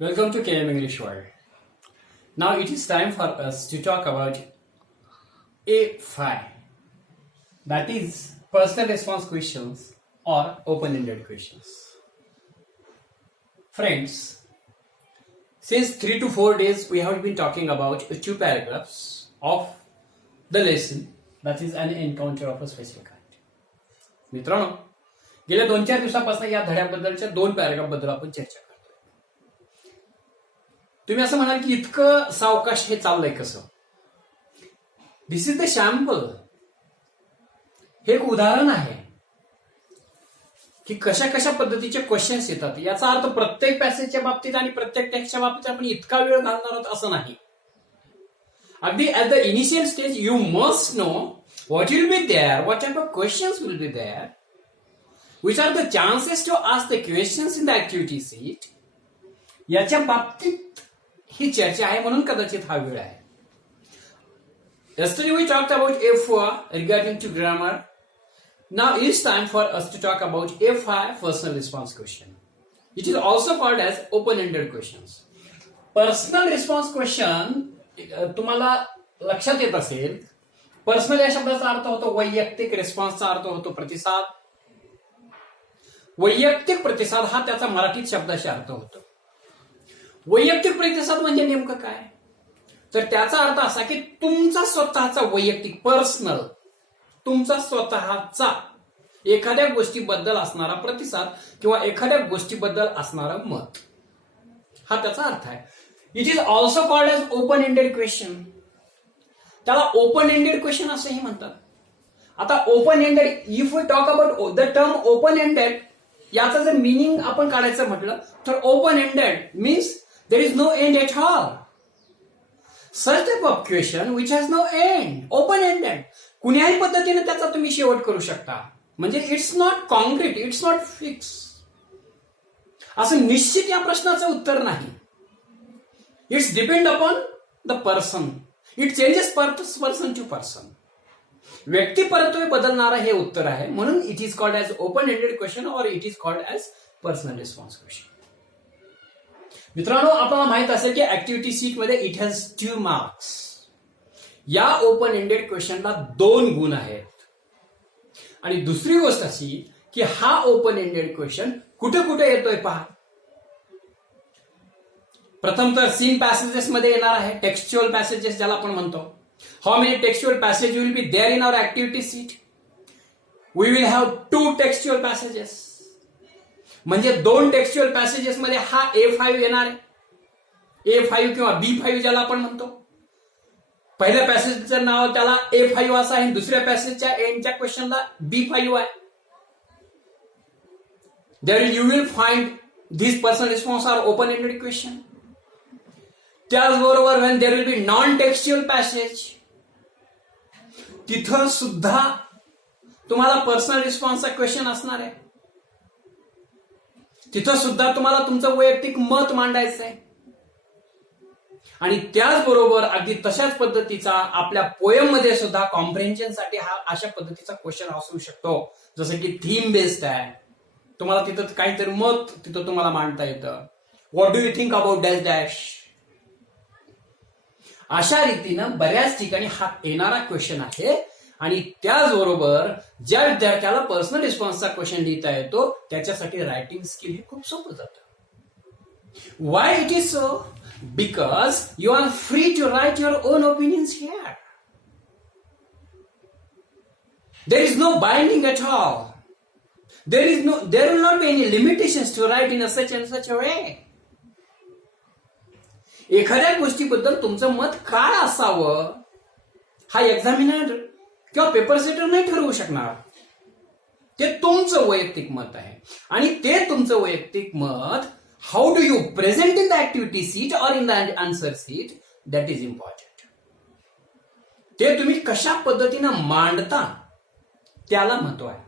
Welcome to KM English World. Now it is time for us to talk about A5, that is personal response questions or open-ended questions. Friends, since 3 to 4 days we have been talking about 2 paragraphs of the lesson, that is an encounter of a special kind. मित्रांनो, गेल्या 2-4 दिवसापासून या धड्याबद्दलच्या 2 paragraph बद्दल आपण चर्चा करतो. तुम्ही असं म्हणाल की इतकं सावकाश हे चाललंय कसं? दिस इज द सॅम्पल. हे एक उदाहरण आहे की कशा कशा पद्धतीचे क्वेश्चन्स येतात. याचा अर्थ प्रत्येक पॅसेजच्या बाबतीत आणि प्रत्येक टेक्स्टच्या बाबतीत आपण इतका वेळ घालणार आहोत असं नाही. अगदी at the initial stage you must know what will be there, what type of questions will be there, which are the chances to ask the questions in the activity sheet. याच्या बाबतीत ही चर्चा आहे, म्हणून कदाचित हा वेळ आहे. Yesterday we talked about A4 regarding to grammar. Now it's time for us to talk about A5 personal response question. It is also called as open-ended questions. Personal response question तुम्हाला लक्षात येत असेल, पर्सनल या शब्दाचा अर्थ होतो वैयक्तिक, रिस्पॉन्सचा अर्थ होतो प्रतिसाद. वैयक्तिक प्रतिसाद हा त्याचा मराठीत शब्दाशी अर्थ होतो. वैयक्तिक प्रतिसाद म्हणजे नेमकं काय? तर त्याचा अर्थ असा की तुमचा स्वतःचा वैयक्तिक पर्सनल, तुमचा स्वतःचा एखाद्या गोष्टीबद्दल असणारा प्रतिसाद किंवा एखाद्या गोष्टीबद्दल असणारं मत, हा त्याचा अर्थ आहे. It is also called as open ended question. त्याला ओपन एंडेड क्वेश्चन असंही म्हणतात. आता open ended, if we talk about the term open ended, याचं जर मिनिंग आपण काढायचं म्हटलं तर open ended means there is no end at all. Such type of question which has no end, open ended. कुण्याही पद्धतीने त्याचा तुम्ही शेवट करू शकता. म्हणजे it's not concrete, it's not fix. असं निश्चित या प्रश्नाचं उत्तर नाही. It's depend upon the person. It changes person to person. व्यक्तिपरत्वे बदलणारं हे उत्तर आहे, म्हणून it is called as open ended question और it is called as personal response question. मित्रांनो, आपल्याला माहित असेल की ऍक्टिव्हिटी सीट मध्ये इट हॅज 2 मार्क्स. या ओपन एंडेड क्वेश्चनला 2 गुण आहेत. आणि दुसरी गोष्ट अशी की हा ओपन एंडेड क्वेश्चन कुठे कुठे येतोय पहा. प्रथम तर सीन पॅसेजेस मध्ये येणार आहे, टेक्स्च्युअल पॅसेजेस ज्याला आपण म्हणतो. How many textual passage will be there in our activity sheet? We will have 2 textual passages. म्हणजे 2 टेक्स्च्युअल पॅसेजेस मध्ये हा A5 येणार आहे. A5 किंवा B5 ज्याला आपण म्हणतो. पहिल्या पॅसेजचं नाव त्याला A5 असं आहे, दुसऱ्या पॅसेजच्या एंडच्या क्वेश्चनला B5 आहे. There you will find this personal response or open ended question. त्याचबरोबर when there will be non textual passage, तिथं सुद्धा तुम्हाला पर्सनल रिस्पॉन्सचा क्वेश्चन असणार आहे. तिथं सुद्धा तुम्हाला तुमचं वैयक्तिक मत मांडायचं आहे. आणि त्याचबरोबर अगदी तशाच पद्धतीचा आपल्या पोएम मध्ये सुद्धा कॉम्प्रिहेन्शनसाठी हा अशा पद्धतीचा क्वेश्चन असू शकतो, जसं की थीम बेस्ड आहे. तुम्हाला तिथं काहीतरी मत तिथं तुम्हाला मांडता येतं. What do you think about dash dash. अशा रीतीनं बऱ्याच ठिकाणी हा येणारा क्वेश्चन आहे. आणि त्याचबरोबर ज्या विद्यार्थ्याला पर्सनल रिस्पॉन्सचा क्वेश्चन लिहिता येतो त्याच्यासाठी रायटिंग स्किल हे खूप सोपं जातं. Why it is so? Because you are free to write your own opinions here. There is no binding at all. There will not be any limitations to write in such and such a way. एखाद्या गोष्टीबद्दल तुमचं मत काय असावं हा examiner किंवा paper setter नाही ठरवू शकणार. ते तुमचं वैयक्तिक मत आहे. आणि ते तुमचं वैयक्तिक मत how do you present in the activity sheet और in the answer sheet, that is important. ते तुम्ही कशा पद्धतीनं मांडता त्याला महत्व आहे.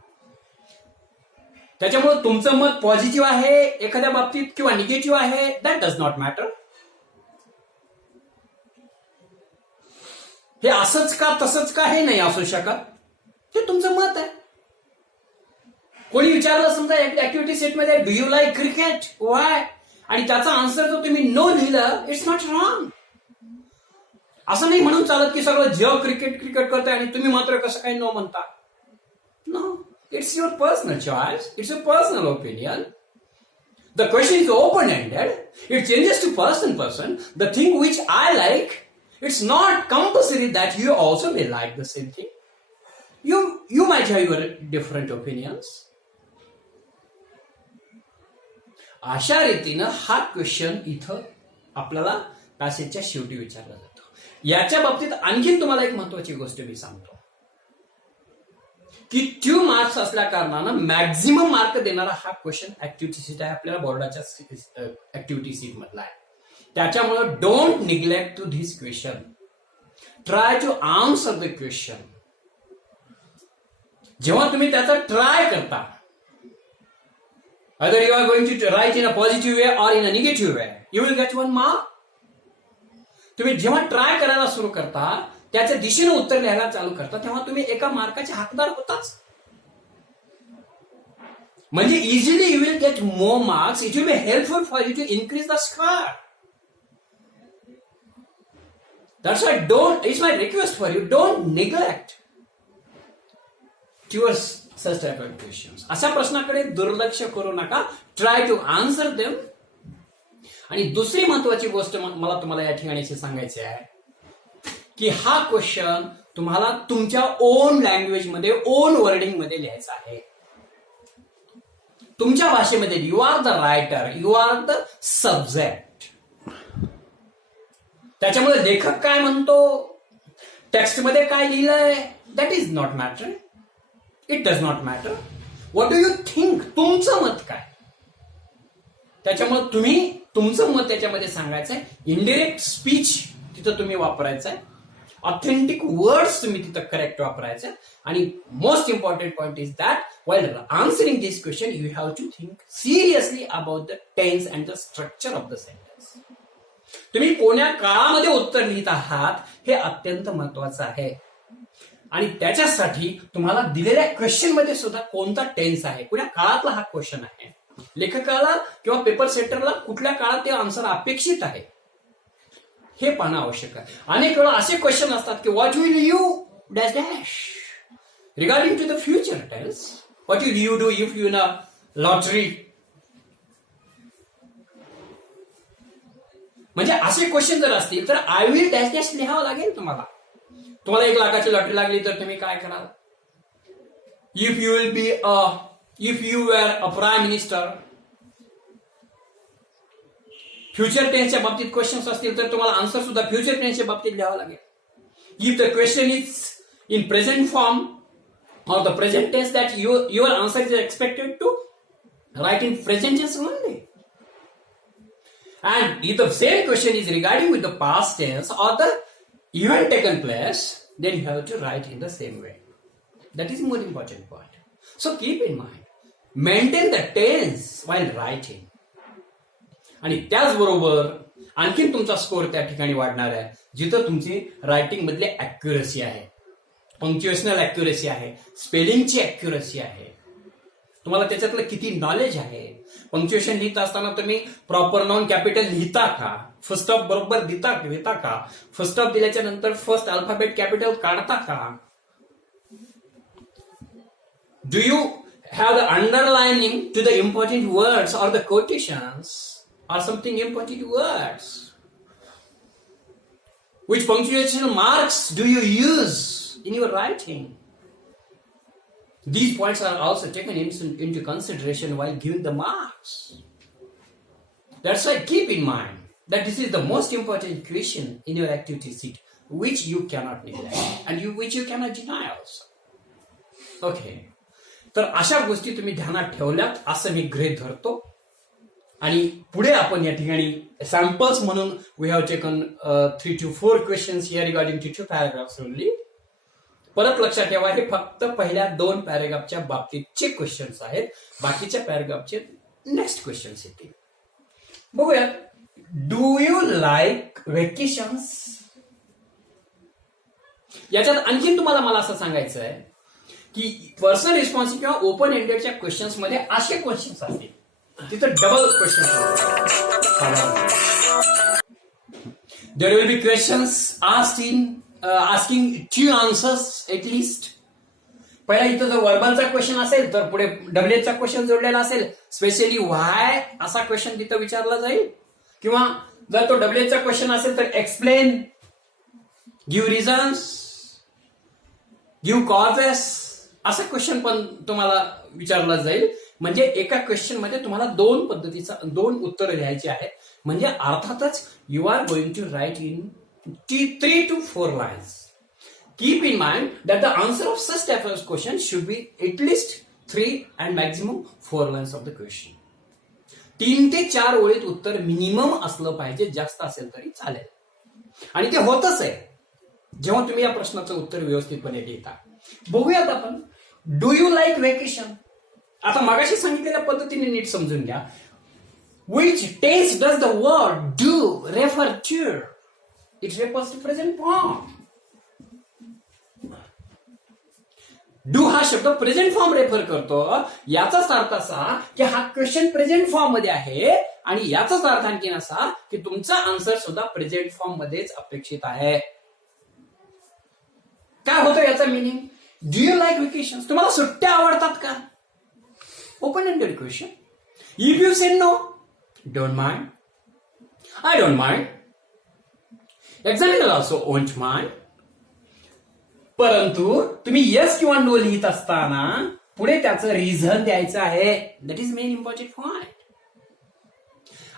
त्याच्यामुळे तुमचं मत पॉझिटिव्ह आहे एखाद्या बाबतीत किंवा निगेटिव्ह आहे, दॅट डज नॉट मॅटर. हे असंच का तसंच का हे नाही असू शकत. ते तुमचं मत आहे. कोणी विचारलं समजा ऍक्टिव्हिटी सेट मध्ये, do you like cricket? Y? आणि त्याचा आन्सर जर तुम्ही नो लिहिलं, इट्स नॉट रॉंग. असं नाही म्हणून चालत की सगळं जग क्रिकेट करतंय आणि तुम्ही मात्र कसं काय नो म्हणता. No, it's your personal choice, it's your personal opinion. The question is open-ended. It changes to person. The thing which I like, it's not compulsory that you also may like the same thing. You might have your different opinions. अशा रीतीनं हा question इथं आपल्याला पॅसेजच्या शेवटी विचारला जातो. याच्या बाबतीत आणखीन तुम्हाला एक महत्वाची गोष्ट मी सांगतो की 2 मार्क्स असल्या कारणानं मॅक्झिमम मार्क देणारा हा क्वेश्चन ऍक्टिव्हिटी सीट आहे, आपल्याला बोर्डाच्या ऍक्टिव्हिटी सीट मधला आहे. त्याच्यामुळे don't neglect to this question. Try to answer the question. जेव्हा तुम्ही त्याचा ट्राय करता, whether you are going to write in a positive way or in a negative way, you will get 1 mark. तुम्ही जेव्हा try करायला सुरू करता, त्याच्या दिशेने उत्तर लिहायला चालू करता, तेव्हा तुम्ही एका मार्काचे हकदार होताच. म्हणजे easily you will get more marks. It will be helpful for you to increase the score. That's why it's my request for you, don't neglect your such type of questions. अशा प्रश्नाकडे दुर्लक्ष करू नका. Try to answer them. आणि दुसरी महत्वाची गोष्ट मला तुम्हाला या ठिकाणी सांगायची आहे की हा क्वेश्चन तुम्हाला तुमच्या ओन लँग्वेज मध्ये, ओन वर्डिंग मध्ये लिहायचा आहे, तुमच्या भाषेमध्ये. You are the writer, you are the subject. त्याच्यामुळे लेखक काय म्हणतो, टेक्स्टमध्ये काय लिहिलंय, that is not matter. It does not matter. What do you think, तुमचं मत काय. त्याच्यामुळे तुम्ही तुमचं मत त्याच्यामध्ये सांगायचंय. इनडिरेक्ट स्पीच तिथं तुम्ही वापरायचंय. ऑथेंटिक वर्ड्स तुम्ही तिथं करेक्ट वापरायचे. आणि most important point is that while answering this question you have to think seriously about the tense and the structure of the sentence. तुम्ही कोण्या काळामध्ये उत्तर लिहित आहात हे अत्यंत महत्वाचं आहे. आणि त्याच्यासाठी तुम्हाला दिलेल्या क्वेश्चन मध्ये सुद्धा कोणता टेन्स आहे, कुठल्या काळातला हा क्वेश्चन आहे, लेखकाला किंवा पेपर सेटरला कुठल्या काळात ते आन्सर अपेक्षित आहे हे पाहणं आवश्यक आहे. अनेक वेळा असे क्वेश्चन असतात की what will you dash dash regarding to the future tense. What will you do if you ना लॉटरी. म्हणजे असे क्वेश्चन जर असतील तर आय विल डॅश डॅश लिहावं लागेल तुम्हाला. तुम्हाला 1 लाखाची लॉटरी लागली तर तुम्ही काय कराल. If you will be if you were a prime minister. Future टेन्सच्या बाबतीत क्वेश्चन्स असतील तर तुम्हाला आन्सर सुद्धा फ्युचर टेन्सच्या बाबतीत लिहावं लागेल. If the question is in present form or the present tense, that your answer is expected to write in present tense only. And if the same question is regarding with the past tense or the event taken place, then you have to write in the same way. That is more important point. So keep in mind, maintain the tense while writing. आणि त्याचबरोबर आणखीन तुमचा score त्या ठिकाणी वाढणार आहे जिथं तुमची रायटिंग मधली अॅक्युरसी आहे, पंक्च्युएशनल अॅक्युरसी आहे, स्पेलिंगची अॅक्युरसी आहे, तुम्हाला त्याच्यातलं किती नॉलेज आहे. पंक्च्युएशन लिहित असताना तुम्ही प्रॉपर नाउन कॅपिटल लिहिता का, फर्स्ट स्टॉप बरोबर देता का, फर्स्ट स्टॉप दिल्याच्या नंतर फर्स्ट अल्फाबेट कॅपिटल काढता का, do you have the underlining to the important words or the quotations or something important words. Which punctuation marks do you use in your writing? These points are also taken into consideration while giving the marks. That's why keep in mind that this is the most important question in your activity sheet, which you cannot neglect and which you cannot deny also. Okay. तर अशा गोष्टी तुम्ही ध्यानात ठेवल्यात असं मी गृहीत धरतो. आणि पुढे आपण या ठिकाणी सॅम्पल्स म्हणून we have taken 3 to 4 questions here regarding to 2 paragraphs only. परत लक्षात ठेवा हे फक्त पहिल्या 2 पॅराग्राफच्या बाबतीतचे क्वेश्चन्स आहेत, बाकीच्या पॅराग्राफचे नेक्स्ट क्वेश्चन्स येतील. बघूया. Do you like vacations. याच्यात आणखीन तुम्हाला मला असं सांगायचं आहे की पर्सनल रिस्पॉन्सिव्ह किंवा ओपन एंडेडच्या क्वेश्चन्स मध्ये असे क्वेश्चन्स असतील तिथं double question There will be questions asked in asking 2 answers at least. पहिला इथं जर वर्बलचा क्वेश्चन असेल तर पुढे डब्ल्यूएचचा क्वेश्चन जोडलेला असेल, स्पेशली व्हाय असा क्वेश्चन तिथं विचारला जाईल. किंवा जर तो डब्ल्यूएचचा क्वेश्चन असेल तर explain, give reasons, give causes असा क्वेश्चन पण तुम्हाला विचारला जाईल. म्हणजे एका क्वेश्चन मध्ये तुम्हाला 2 पद्धतीचा 2 उत्तर लिहायची आहेत. म्हणजे अर्थातच you are going to write in 3 to 4 lines. Keep in mind that the answer of such type of question should be at least 3 and maximum 4 lines of the question. 3 ते 4 ओळीत उत्तर मिनिमम असलं पाहिजे, जास्त असेल तरी चालेल. आणि ते होतच आहे जेव्हा तुम्ही या प्रश्नाचं उत्तर व्यवस्थितपणे देता. बघूयात आपण. Do you like vacation? आता मागाशी सांगितलेल्या पद्धतीने नीट समजून घ्या. Which tense does the word do refer to? It refers to present form. Do हा शब्द प्रेझेंट फॉर्म रेफर करतो. याचाच अर्थ असा की हा क्वेश्चन प्रेझेंट फॉर्म मध्ये आहे आणि याचाच अर्थ आणखीन असा की तुमचा आन्सर सुद्धा प्रेझेंट फॉर्म मध्येच अपेक्षित आहे. काय होतं याचा meaning? Do you like vacation? तुम्हाला सुट्ट्या आवडतात का? Open ended question. If you say no, don't mind, I don't mind, examiner also won't mind. परंतु तुम्ही येस किंवा नो लिहित असताना पुढे त्याचं रिझन द्यायचं आहे. That is main important point.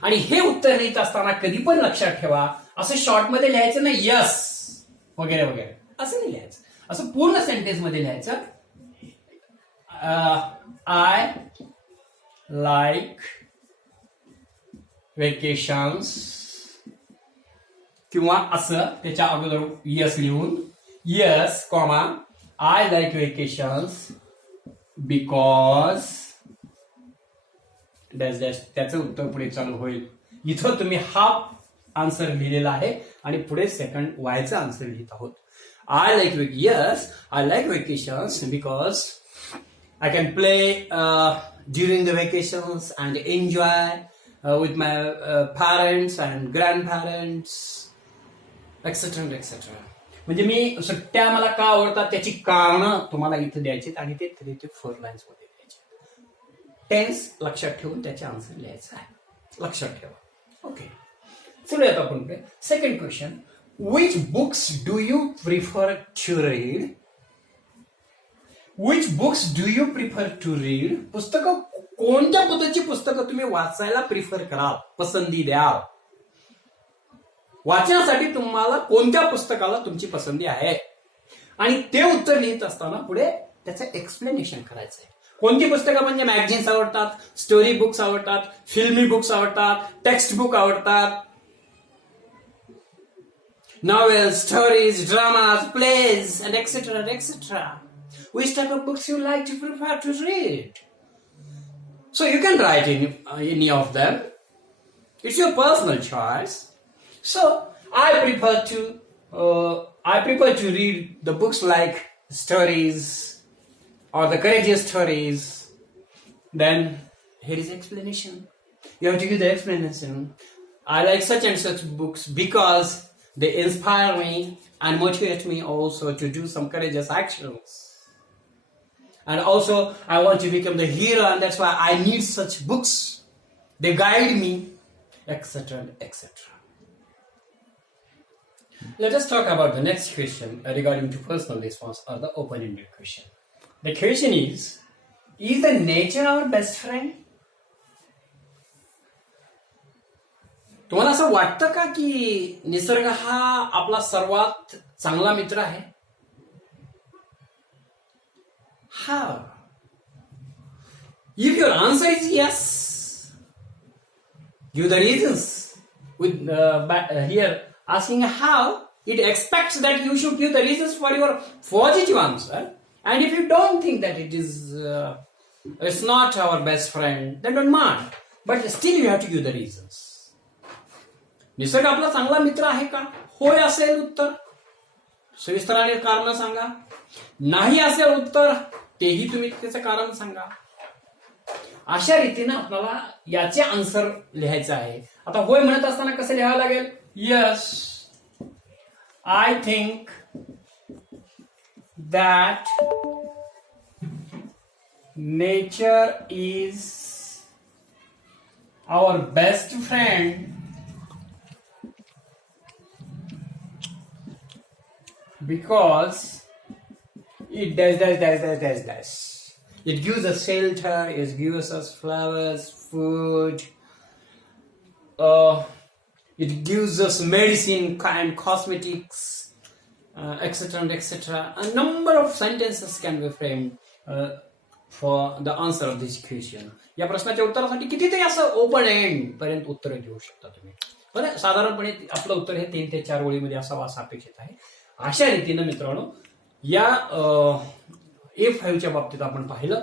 आणि हे उत्तर लिहित असताना कधी पण लक्षात ठेवा, असं शॉर्ट मध्ये लिहायचं नाही यस वगैरे वगैरे असं नाही लिहायचं. असं पूर्ण सेंटेन्स मध्ये लिहायचं. आय लाईक वेकेशन्स किंवा असं त्याच्या अगोदर यस लिहून, yes, comma, I like vacations because dash dash त्याचं उत्तर पुढे चालू होईल. इथं तुम्ही हाफ आन्सर लिहिलेला आहे आणि पुढे सेकंड वायचा आन्सर लिहित आहोत. I like yes, I like vacations because I can play during the vacations and enjoy with my parents and grandparents, etc. etc. म्हणजे मी सुट्ट्या मला का आवडतात त्याची कारणं तुम्हाला इथं द्यायची आणि ते 3 ते 4 लाईन्स मध्ये द्यायचे. टेन्स लक्षात ठेवून त्याचे आन्सर लिहायचं आहे. लक्षात ठेवा. ओके, चलूयात आपण पुढे. Second question. Which books do you prefer to read? Which books do you prefer to read? पुस्तकं, कोणत्या पद्धतीची पुस्तकं तुम्ही वाचायला प्रिफर कराल, पसंती द्याल? वाचण्यासाठी तुम्हाला कोणत्या पुस्तकाला तुमची पसंती आहे? आणि ते उत्तर लिहित असताना पुढे त्याचं एक्सप्लेनेशन करायचं आहे. कोणती पुस्तकं म्हणजे मॅगझिन्स आवडतात, स्टोरी बुक्स आवडतात, फिल्मी बुक्स आवडतात, टेक्स्ट बुक आवडतात, novels, stories, dramas, plays and etcetera etcetera. Which type of books you like to prefer to read? So you can write in any of them. It's your personal choice. So I prefer to read the books like stories or the courageous stories. Then here is explanation. You have to give the explanation. I like such and such books because they inspire me and motivate me also to do some courageous actions. And also I want to become the hero, and that's why I need such books. They guide me, etc. etc. Let us talk about the next question regarding to personal response or the open-ended question. The question is the nature our best friend? तुम्हाला असं वाटतं का की निसर्ग हा आपला सर्वात चांगला मित्र आहे? How? If your answer is yes, give the reasons. With here asking how, it expects that you should give the reasons for your positive answer. And if you don't think that it's not our best friend, then don't mind. But still you have to give the reasons. निसर्ग आपला चांगला मित्र आहे का? होय असेल उत्तर, सविस्तराने कारण सांगा. नाही असेल उत्तर, तेही तुम्ही त्याचं कारण सांगा. अशा रीतीनं आपल्याला याचे आन्सर लिहायचं आहे. आता होय म्हणत असताना कसं लिहावं लागेल? Yes, I think that nature is our best friend because it does. It gives us shelter, it gives us flowers, food, it gives us medicine and cosmetics, etc. and etc. A number of sentences can be framed for the answer of this question. या प्रश्नाच्या उत्तरासाठी कितीतरी असं open end पर्यंत उत्तर देऊ शकता तुम्ही. बरं, साधारणपणे आपलं उत्तर हे 3 ते 4 ओळीमध्ये असावं असं अपेक्षित आहे. अशा रीतीनं मित्रांनो या A5च्या बाबतीत आपण पाहिलं.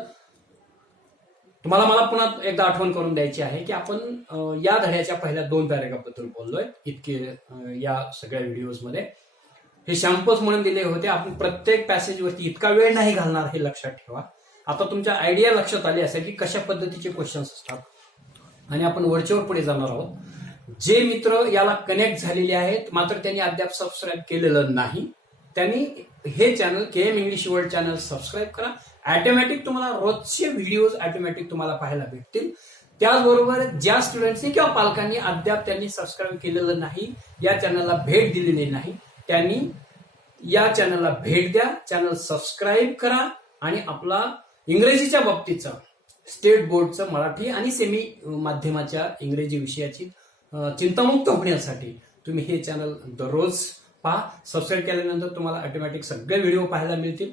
तुम्हाला मला पुन्हा एकदा आठवण करून द्यायची आहे की आपण या धड्याच्या पहिल्या 2 पॅरेग्राफबद्दल बोललोय इतके या सगळ्या व्हिडिओजमध्ये. हे शॅम्पल्स म्हणून दिले होते. आपण प्रत्येक पॅसेजवरती इतका वेळ नाही घालणार हे लक्षात ठेवा. आता तुमच्या आयडिया लक्षात आली असेल की कशा पद्धतीचे क्वेश्चन्स असतात आणि आपण वरच्यावर पुढे जाणार आहोत. जे मित्र याला कनेक्ट झालेले आहेत मात्र त्यांनी अद्याप सबस्क्राईब केलेलं नाही त्यांनी हे channel KM English world channel subscribe करा. ऑटोमॅटिक तुम्हाला रोजचे व्हिडिओज ऑटोमॅटिक तुम्हाला पाहायला भेटतील. त्याचबरोबर ज्या स्टुडंट्सनी किंवा पालकांनी अद्याप त्यांनी सबस्क्राईब केलेलं नाही, या चॅनलला भेट दिलेली नाही, त्यांनी या चॅनलला भेट द्या, चॅनल सबस्क्राईब करा आणि आपला इंग्रजीच्या बाबतीचा स्टेट बोर्डचं मराठी आणि सेमी माध्यमाच्या इंग्रजी विषयाची चिंतामुक्त होण्यासाठी तुम्ही हे चॅनल दररोज पहा. सबस्क्राईब केल्यानंतर तुम्हाला ऑटोमॅटिक सगळे व्हिडिओ पाहायला मिळतील.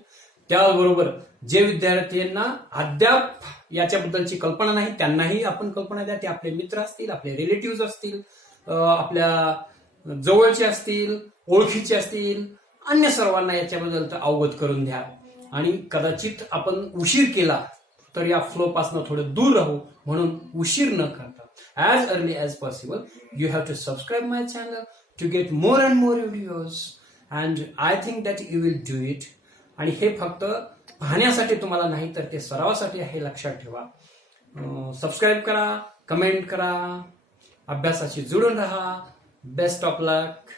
त्याचबरोबर जे विद्यार्थ्यांना अद्याप याच्याबद्दलची कल्पना नाही त्यांनाही आपण कल्पना द्या. ते आपले मित्र असतील, आपले रिलेटिव्ह असतील, आपल्या जवळचे असतील, ओळखीचे असतील, अन्य सर्वांना याच्याबद्दल अवगत करून द्या. आणि कदाचित आपण उशीर केला तर या फ्लो पासून थोडं दूर राहू, म्हणून उशीर न करता as early as possible you have to subscribe my channel to get more and more videos and I think that you will do it. आणि हे फक्त पाहण्यासाठी तुम्हाला नाही तर ते सरावासाठी आहे, लक्षात ठेवा. सबस्क्राईब करा, कमेंट करा, अभ्यासाशी जुळून राहा. Best of luck.